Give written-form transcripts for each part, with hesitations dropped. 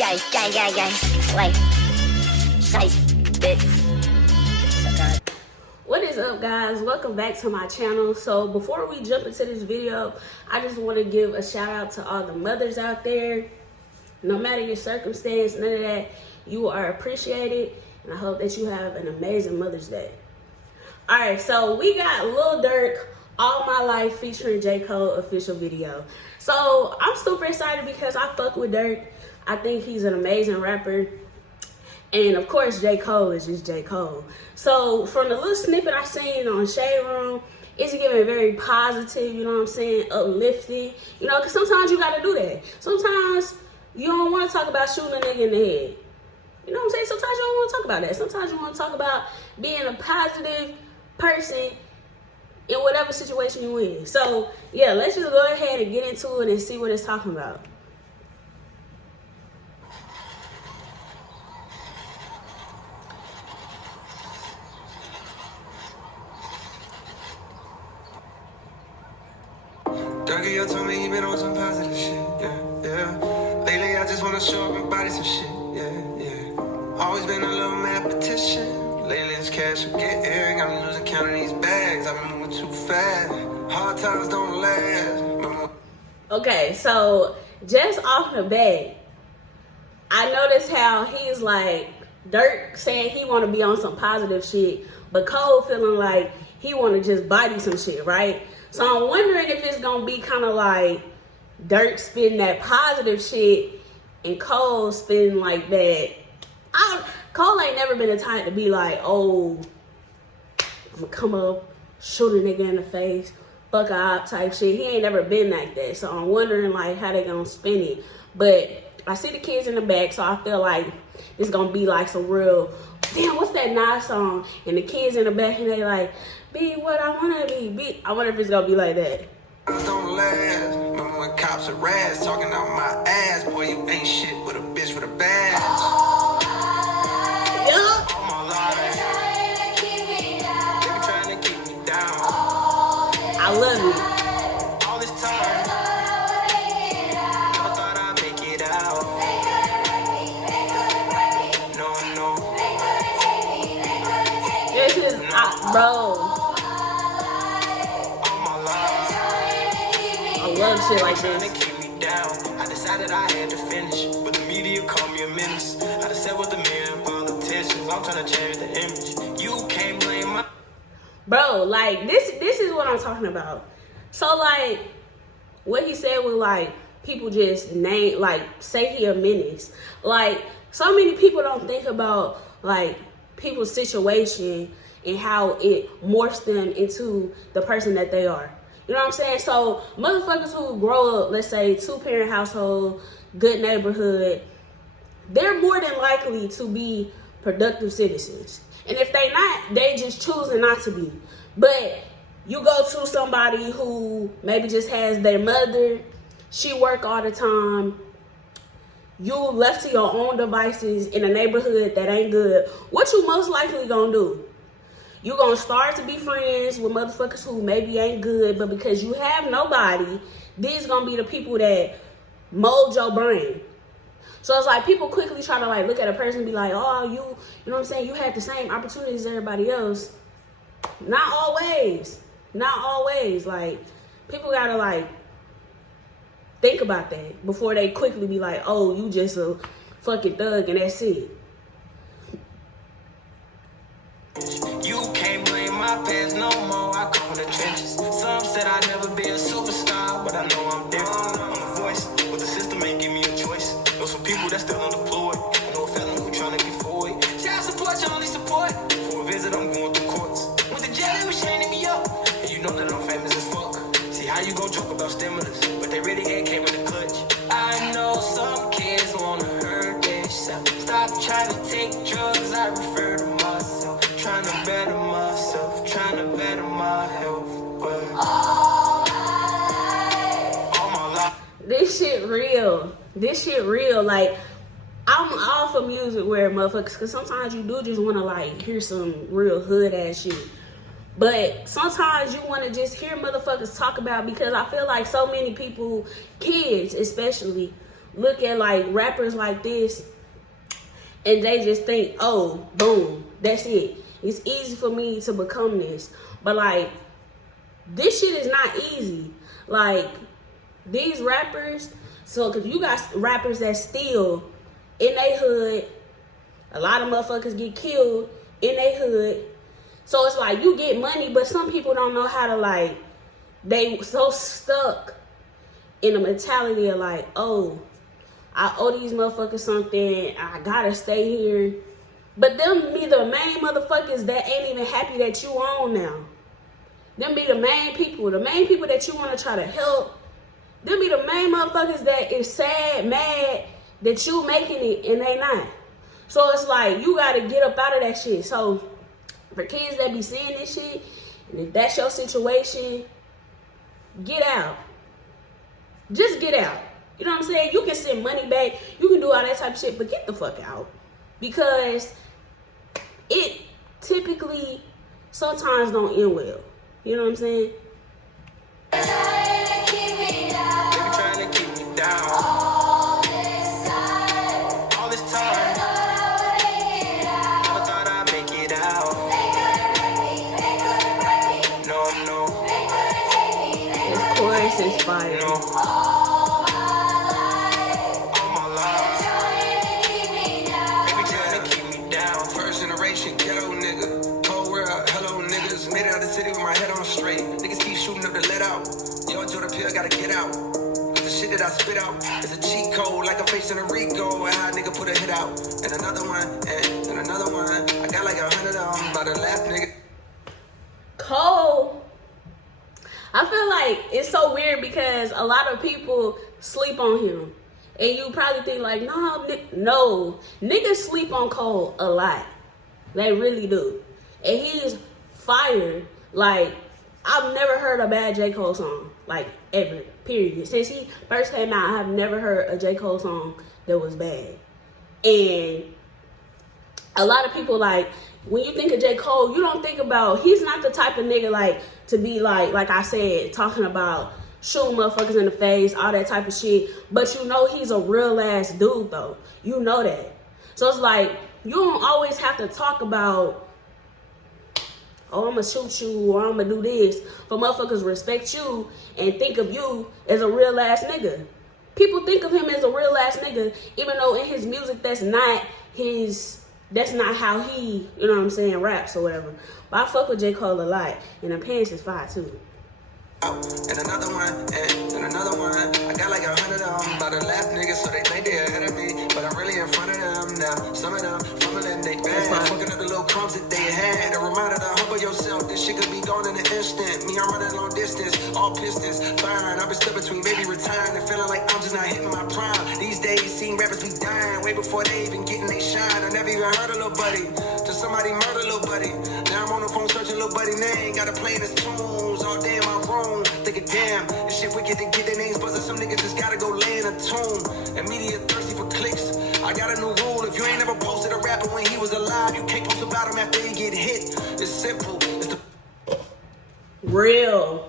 Gang. Like, nice bitch. What is up, guys? Welcome back to my channel. So before we jump into this video, I just want to give a shout out to all the mothers out there. No matter your circumstance, none of that, you are appreciated, and I hope that you have an amazing Mother's Day. All right, so we got Lil Durk, All My Life featuring J. Cole official video. So I'm super excited because I fuck with Durk. I think he's an amazing rapper. And of course, J. Cole is just J. Cole. So from the little snippet I seen on Shade Room, it's giving very positive, you know what I'm saying, uplifting. You know, because sometimes you got to do that. Sometimes you don't want to talk about shooting a nigga in the head. You know what I'm saying? Sometimes you don't want to talk about that. Sometimes you want to talk about being a positive person in whatever situation you're in. So, yeah, let's just go ahead and get into it and see what it's talking about. Durk, you told me he been on some positive shit, yeah. Lately, I just wanna show up and body some shit, yeah. Always been a little mad petition. Lately, it's cash or get air. Got me losing count of these bags. I've been moving too fast. Hard times don't last. Okay, so just off the bat, I noticed how he's like, Durk saying he want to be on some positive shit, but Cole feeling like he want to just body some shit, right? So I'm wondering if it's going to be kind of like Durk spitting that positive shit and Cole spitting like that. Cole ain't never been the type to be like, oh, I'm going to come up, shoot a nigga in the face, fuck up type shit. He ain't never been like that. So I'm wondering like how they going to spin it. But I see the kids in the back, so I feel like it's going to be like some real, damn, what's that Nas song? And the kids in the back and they like, be what I wanna be. I wonder if it's gonna be like that. Don't last. Remember when cops are rats talking out my ass? Boy, you ain't shit but a bitch with a badge. Yeah. All my life. They be trying to keep me down. I love it. All this time. Never thought I'd make it out. No. This is, bro. I love shit like this. Keep me down. I decided I had to finish, but the media called me a menace. I just said with the million politicians, I'm trying to change the image. You can't blame my Bro, like this is what I'm talking about. So like what he said was like people just name like say he a menace. Like so many people don't think about like people's situation and how it morphs them into the person that they are. You know what I'm saying? So motherfuckers who grow up, let's say 2-parent household, good neighborhood, they're more than likely to be productive citizens. And if they not, they just choosing not to be. But you go to somebody who maybe just has their mother, she work all the time, you left to your own devices in a neighborhood that ain't good, what you most likely gonna do? You gonna start to be friends with motherfuckers who maybe ain't good, but because you have nobody, these gonna be the people that mold your brain. So it's like people quickly try to like look at a person and be like, oh, you know what I'm saying? You had the same opportunities as everybody else. Not always. Like people gotta like think about that before they quickly be like, oh, you just a fucking thug and that's it. You can't blame my past no more. I come from the trenches. Some said I'd never be a superstar, but I know I'm different. I'm the voice, but the system ain't give me a choice. Know some people that still unemployed. I know a felon who trying to get forward. Child support, your only support. For a visit, I'm going through courts. With the jail, they was chaining me up. And you know that I'm famous as fuck. See how you gon' joke about stimulus, but they really ain't came in the clutch. I know some kids wanna hurt themselves. Stop trying to take drugs, I refer to myself. Trying to better myself, trying to better my health, but all my life. This shit real. Like, I'm all for music where motherfuckers, because sometimes you do just want to like hear some real hood ass shit. But sometimes you want to just hear motherfuckers talk about, because I feel like so many people, kids especially, look at like rappers like this and they just think, oh, boom, that's it. It's easy for me to become this. But like, this shit is not easy. Like, these rappers, so cause you got rappers that steal in they hood. A lot of motherfuckers get killed in they hood. So it's like you get money, but some people don't know how to like, they so stuck in the mentality of like, oh, I owe these motherfuckers something, I gotta stay here. But them be the main motherfuckers that ain't even happy that you on now. Them be the main people that you wanna try to help. Them be the main motherfuckers that is sad, mad that you making it and they not. So it's like, you gotta get up out of that shit. So for kids that be seeing this shit, and if that's your situation, get out. Just get out. You know what I'm saying? You can send money back. You can do all that type of shit, but get the fuck out. Because it typically sometimes don't end well. You know what I'm saying? They be trying to keep me down. All this time. Never thought I'd make it out. No. Of course, it's fire. No. Gotta get out. Cause the shit that I spit out is a cheat code, like a face in a Rico, and how a nigga put a hit out. And another one, and another one. I got like 100 of them by the last nigga. Cole, I feel like it's so weird because a lot of people sleep on him. And you probably think like, no, niggas sleep on Cole a lot. They really do. And he's fired. Like, I've never heard a bad J. Cole song. Like, ever, period. Since he first came out, I have never heard a J. Cole song that was bad. And a lot of people, like, when you think of J. Cole, you don't think about, he's not the type of nigga, like, to be, like I said, talking about shooting motherfuckers in the face, all that type of shit. But you know he's a real-ass dude, though. You know that. So it's like, you don't always have to talk about, oh, I'm gonna shoot you or I'm gonna do this, for motherfuckers respect you and think of you as a real ass nigga. People think of him as a real ass nigga, even though in his music that's not how he, you know what I'm saying, raps or whatever. But I fuck with J. Cole a lot, and the pants is fire too. And another one, and another one. I got like 100 of them by the last niggas, so they think they ahead of me, but I'm really in front of them now. Some of them fumbling they bad, fucking up the little crumbs that they had. A reminder to humble yourself. This shit could be gone in an instant. Me, I'm running long distance, all pistons firing. I've been stuck between maybe retiring and feeling like I'm just not hitting my prime. These days, seeing rappers be dying way before they even getting they shine. I never even heard of Lil Buddy till somebody murder Lil Buddy. Now I'm on the phone searching Lil Buddy name, got to play in his tunes all day in my room. Thinking, damn, this shit wicked to get their names buzzing. Some niggas just gotta go lay in a tomb. And media thirsty for clicks. I got a new rule. If you ain't ever posted a rapper when he was alive, you can't post about him after he get hit. It's simple. Real.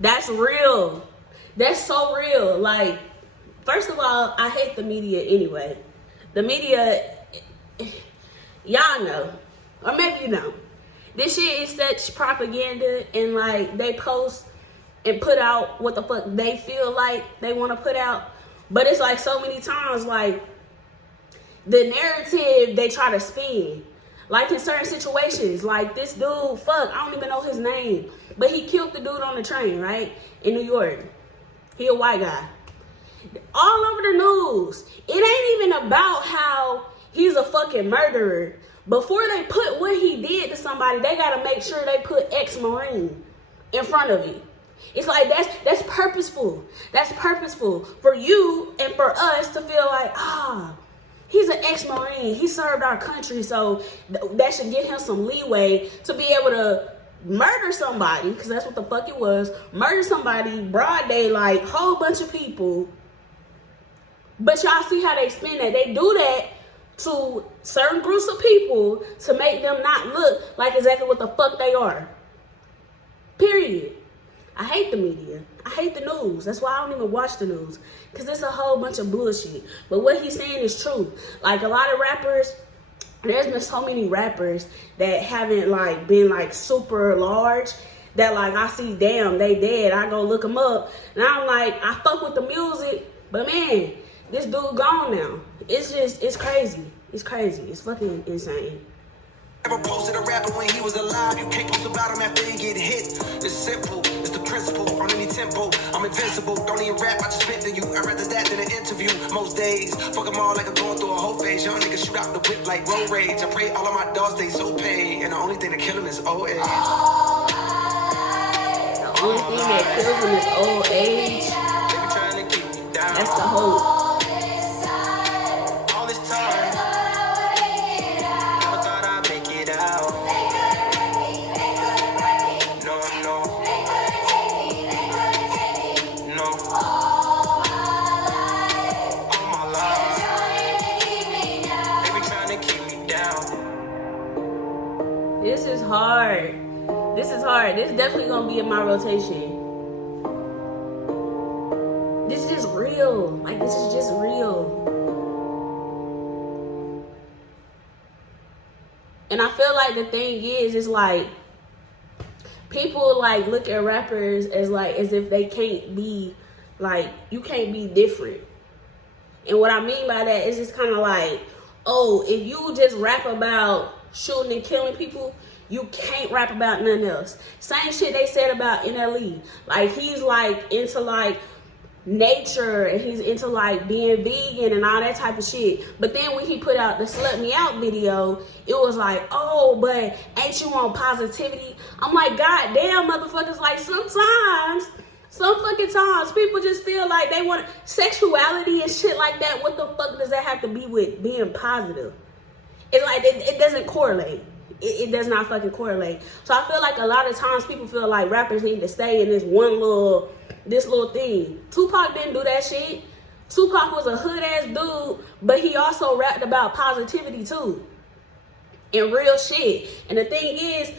That's real. That's so real. Like, first of all, I hate the media anyway. The media, y'all know. Or maybe you know. This shit is such propaganda, and like they post and put out what the fuck they feel like they want to put out. But it's like so many times, like the narrative they try to spin. Like in certain situations, like this dude, fuck, I don't even know his name, but he killed the dude on the train, right? In New York. He a white guy. All over the news. It ain't even about how he's a fucking murderer. Before they put what he did to somebody, they gotta make sure they put ex-Marine in front of it. It's like that's purposeful. That's purposeful for you and for us to feel like, he's an ex-Marine. He served our country, so that should give him some leeway to be able to murder somebody, because that's what the fuck it was. Murder somebody, broad daylight, whole bunch of people. But y'all see how they spin that. They do that to certain groups of people to make them not look like exactly what the fuck they are. Period. I hate the media. I hate the news. That's why I don't even watch the news. Because it's a whole bunch of bullshit. But what he's saying is true. Like, a lot of rappers, there's been so many rappers that haven't, like, been, like, super large that, like, I see, damn, they dead. I go look them up. And I'm like, I fuck with the music. But, man, this dude gone now. It's just, it's crazy. It's crazy. It's fucking insane. Never posted a rapper when he was alive. You can't post about him after he get hit. It's simple, it's the principle. On any tempo, I'm invincible. Don't even rap, I just spit to you. I'd rather that than an interview. Most days, fuck them all like I'm going through a whole phase. Young niggas shoot out the whip like road rage. I pray all of my dogs stay so paid. And the only thing that kill him is old age. The only thing that kills him is old age. They be trying to keep me down. That's the hope. All this time, never thought I'd make it out. No, no. No. All my life, they be trying to keep me down. This is hard. This is hard. This is definitely gonna be in my rotation. This is just real. Like, this is just real. And I feel like the thing is like, people like look at rappers as like, as if they can't be, like, you can't be different. And what I mean by that is it's kind of like, oh, if you just rap about shooting and killing people, you can't rap about nothing else. Same shit they said about NLE. Like, he's like into like nature and he's into like being vegan and all that type of shit. But then when he put out the Slut Me Out video, it was like, oh, but ain't you on positivity? I'm like, god damn, motherfuckers. Like, sometimes, some fucking times, people just feel like they want sexuality and shit like that. What the fuck does that have to be with being positive? It's like, it doesn't correlate. It does not fucking correlate. So I feel like a lot of times people feel like rappers need to stay in this little thing. Tupac didn't do that shit. Tupac was a hood ass dude, but he also rapped about positivity too. And real shit. And the thing is,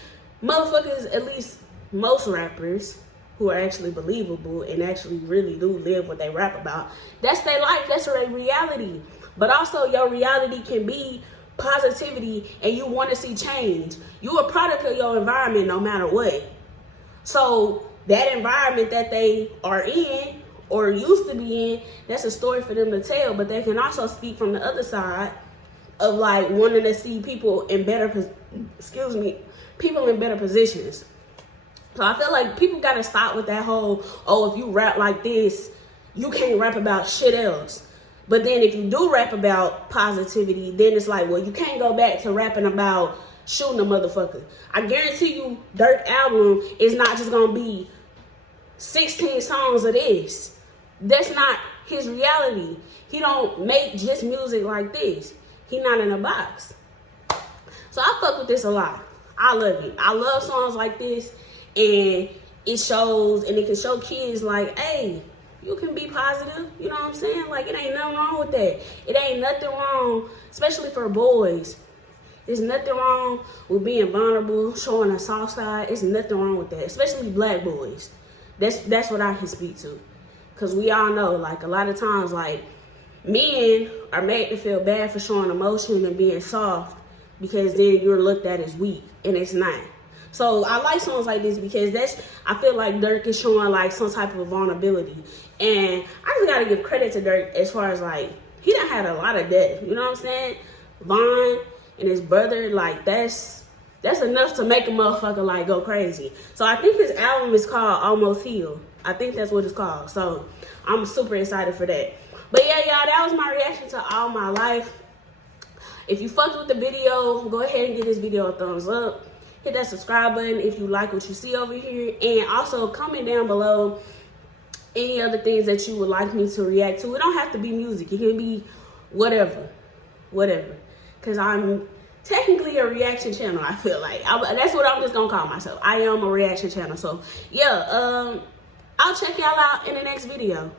motherfuckers, at least most rappers who are actually believable and actually really do live what they rap about, that's their life, that's their reality. But also your reality can be positivity and you want to see change. You're a product of your environment no matter what. So that environment that they are in or used to be in, that's a story for them to tell. But they can also speak from the other side of like wanting to see people in better, people in better positions. So I feel like people got to stop with that whole, oh, if you rap like this, you can't rap about shit else. But then if you do rap about positivity, then it's like, well, you can't go back to rapping about shooting a motherfucker. I guarantee you, Durk album is not just gonna be 16 songs of this. That's not his reality. He don't make just music like this. He not in a box. So I fuck with this a lot. I love it. I love songs like this, and it shows, and it can show kids like, hey, you can be positive, you know what I'm saying? Like, it ain't nothing wrong with that. It ain't nothing wrong, especially for boys. There's nothing wrong with being vulnerable, showing a soft side. There's nothing wrong with that, especially black boys. That's what I can speak to. Because we all know, like, a lot of times, like, men are made to feel bad for showing emotion and being soft because then you're looked at as weak, and it's not. So I like songs like this because I feel like Durk is showing like some type of vulnerability. And I just gotta give credit to Durk as far as like, he done had a lot of death, you know what I'm saying? Von and his brother, like that's enough to make a motherfucker like go crazy. So I think his album is called Almost Healed. I think that's what it's called. So I'm super excited for that. But yeah, y'all, that was my reaction to All My Life. If you fucked with the video, go ahead and give this video a thumbs up. Hit that subscribe button if you like what you see over here. And also comment down below any other things that you would like me to react to. It don't have to be music. It can be whatever. Because I'm technically a reaction channel, I feel like. That's what I'm just going to call myself. I am a reaction channel. So, yeah, I'll check y'all out in the next video.